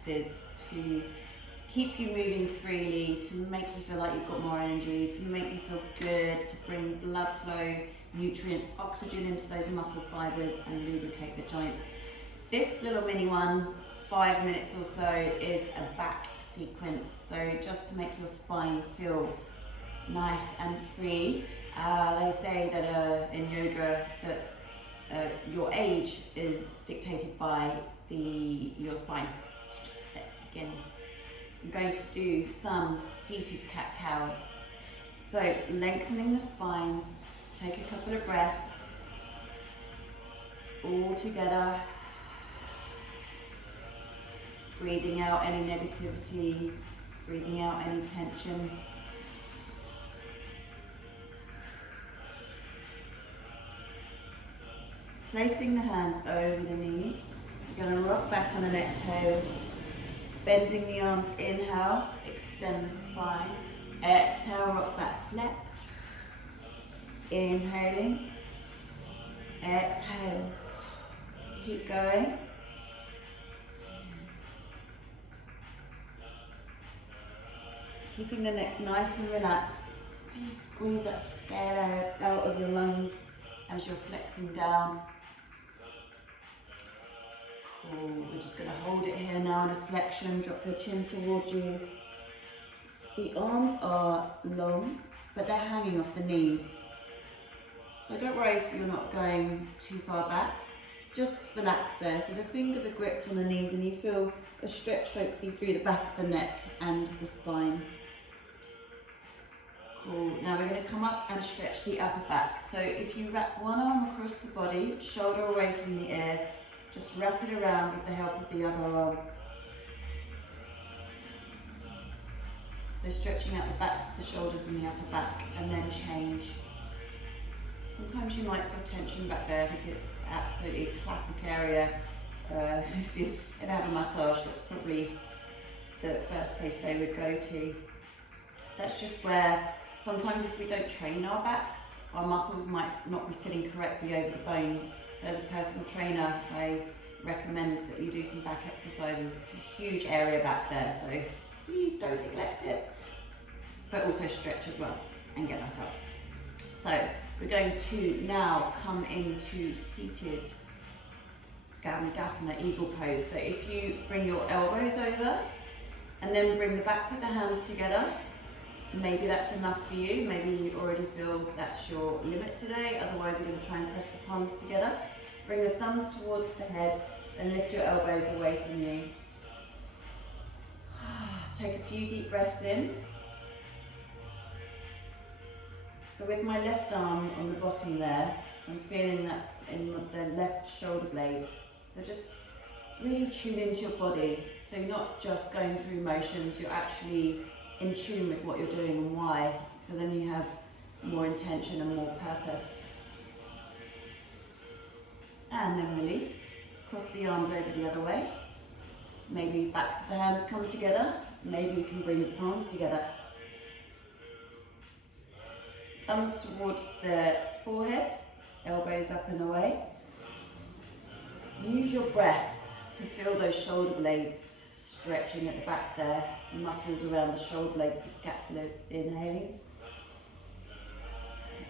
practices to keep you moving freely, to make you feel like you've got more energy, to make you feel good, to bring blood flow, nutrients, oxygen into those muscle fibers and lubricate the joints. This little mini one, 5 minutes or so, is a back sequence. So just to make your spine feel nice and free. They say that in yoga that your age is dictated by your spine. Let's begin. I'm going to do some seated cat-cows. So lengthening the spine, take a couple of breaths, all together. Breathing out any negativity, breathing out any tension. Placing the hands over the knees. You're going to rock back on an exhale. Bending the arms, inhale, extend the spine. Exhale, rock back, flex. Inhaling. Exhale. Keep going. Keeping the neck nice and relaxed. Really squeeze that scale out of your lungs as you're flexing down. Cool. We're just going to hold it here now in a flexion. Drop your chin towards you. The arms are long, but they're hanging off the knees. So don't worry if you're not going too far back. Just relax there. So the fingers are gripped on the knees and you feel a stretch hopefully through the back of the neck and the spine. Cool. Now we're going to come up and stretch the upper back. So if you wrap one arm across the body, shoulder away from the ear, just wrap it around with the help of the other arm. So stretching out the backs of the shoulders and the upper back, and then change. Sometimes you might feel tension back there. I think it's absolutely a classic area. If you ever have a massage, that's probably the first place they would go to. That's just where sometimes if we don't train our backs, our muscles might not be sitting correctly over the bones. So as a personal trainer, I recommend that you do some back exercises. It's a huge area back there, so please don't neglect it. But also stretch as well and get massage. So we're going to now come into seated Garudasana, eagle pose. So if you bring your elbows over and then bring the backs of the hands together, maybe that's enough for you. Maybe you already feel that's your limit today. Otherwise, you're going to try and press the palms together. Bring the thumbs towards the head and lift your elbows away from you. Take a few deep breaths in. So with my left arm on the bottom there, I'm feeling that in the left shoulder blade. So just really tune into your body. So you're not just going through motions, you're actually in tune with what you're doing and why. So then you have more intention and more purpose. And then release. Cross the arms over the other way. Maybe backs of the hands come together. Maybe you can bring the palms together. Thumbs towards the forehead, elbows up and away. Use your breath to feel those shoulder blades stretching at the back there. The muscles around the shoulder blades, the scapulas. Inhaling.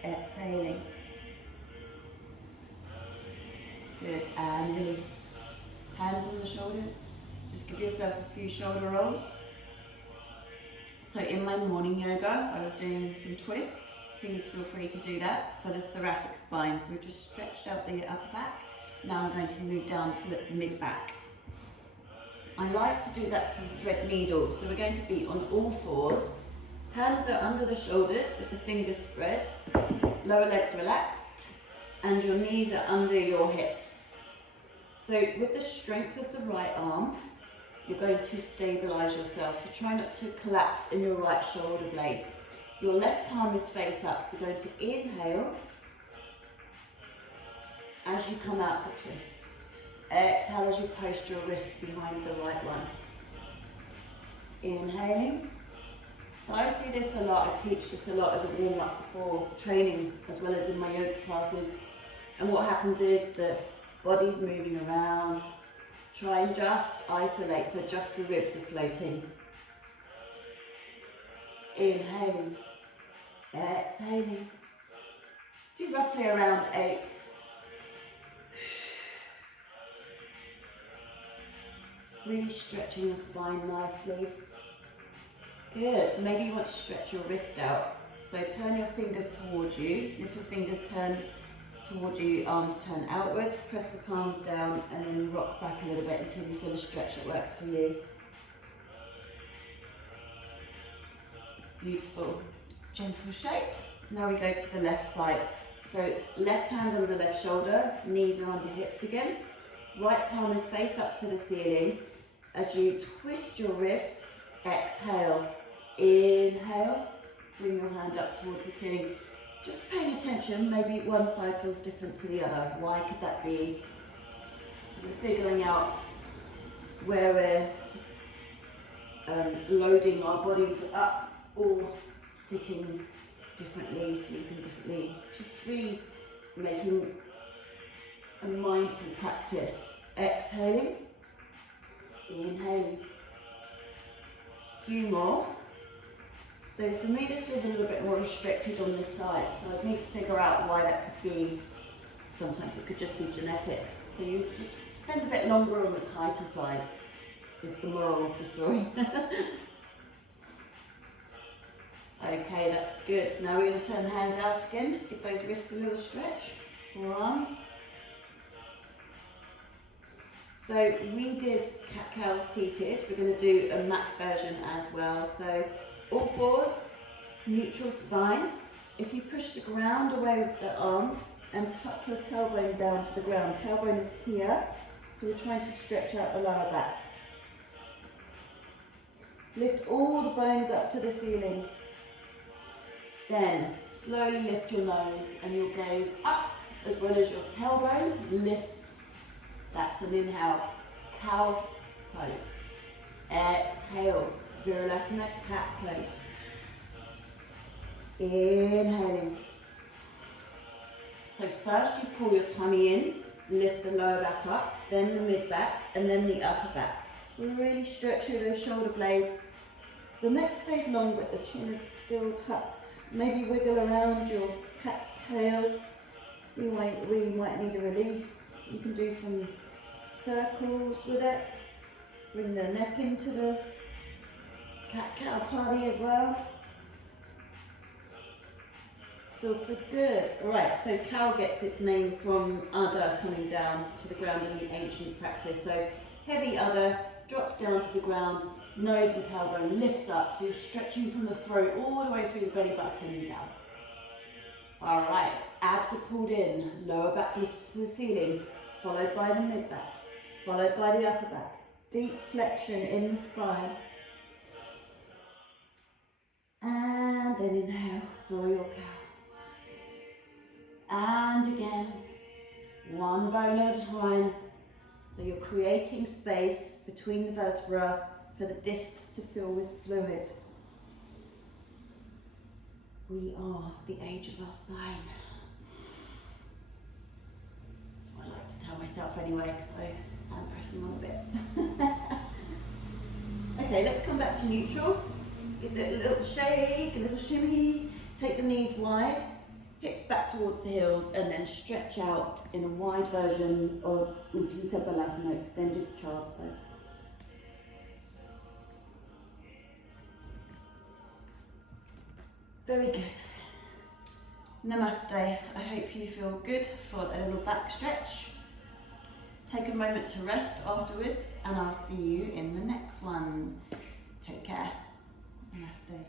Exhaling. Good, and release. Hands on the shoulders. Just give yourself a few shoulder rolls. So in my morning yoga, I was doing some twists. Please feel free to do that for the thoracic spine. So we've just stretched out the upper back. Now I'm going to move down to the mid back. I like to do that from thread needle. So we're going to be on all fours. Hands are under the shoulders with the fingers spread. Lower legs relaxed. And your knees are under your hips. So with the strength of the right arm, you're going to stabilize yourself. So try not to collapse in your right shoulder blade. Your left palm is face up. You're going to inhale as you come out the twist. Exhale as you post your wrist behind the right one. Inhaling. So I see this a lot. I teach this a lot as a warm-up before training, as well as in my yoga classes. And what happens is the body's moving around, Try and just isolate, so just the ribs are floating. Inhaling, exhaling. Do roughly around 8. Really stretching the spine nicely. Good. Maybe you want to stretch your wrist out. So turn your fingers towards you. Little fingers turn towards you, arms turn outwards. Press the palms down and then rock back a little bit until you feel a stretch that works for you. Beautiful. Gentle shake. Now we go to the left side. So left hand under left shoulder, knees are under hips again. Right palm is face up to the ceiling. As you twist your ribs, exhale. Inhale, bring your hand up towards the ceiling. Just paying attention, maybe one side feels different to the other. Why could that be? So we're figuring out where we're loading our bodies up or sitting differently, sleeping differently. Just really making a mindful practice. Exhaling, inhaling. Few more. So for me this was a little bit more restricted on this side, so I'd need to figure out why that could be. Sometimes it could just be genetics. So you just spend a bit longer on the tighter sides, is the moral of the story. Okay, that's good. Now we're going to turn the hands out again. Give those wrists a little stretch. Forearms. So we did cat-cow seated. We're going to do a mat version as well. So all fours, neutral spine. If you push the ground away with the arms and tuck your tailbone down to the ground. Tailbone is here, so we're trying to stretch out the lower back. Lift all the bones up to the ceiling. Then slowly lift your nose and your gaze up as well as your tailbone lifts. That's an inhale. Cow pose. Exhale. Virabhadrasana, cat pose. Inhaling. So first you pull your tummy in, lift the lower back up, then the mid back, and then the upper back. Really stretch through those shoulder blades. The neck stays long, but the chin is still tucked. Maybe wiggle around your cat's tail. See where you might need a release. You can do some circles with it. Bring the neck into the cat-cow party as well. Feels so good. Alright, so cow gets its name from udder coming down to the ground in the ancient practice. So heavy udder drops down to the ground, nose and tailbone lifts up, so you're stretching from the throat all the way through the belly button and down. Alright, abs are pulled in, lower back lifts to the ceiling, followed by the mid back, followed by the upper back. Deep flexion in the spine. And then inhale for your cow. And again, one bone at a time. So you're creating space between the vertebra for the discs to fill with fluid. We are the age of our spine. That's what I like to tell myself anyway, because I'm pressing on a bit. Okay, let's come back to neutral. Give it a little shake, a little shimmy. Take the knees wide, hips back towards the heels, and then stretch out in a wide version of Utthita Balasana, extended child's pose. Very good. Namaste. I hope you feel good for a little back stretch. Take a moment to rest afterwards, and I'll see you in the next one. Take care. Namaste.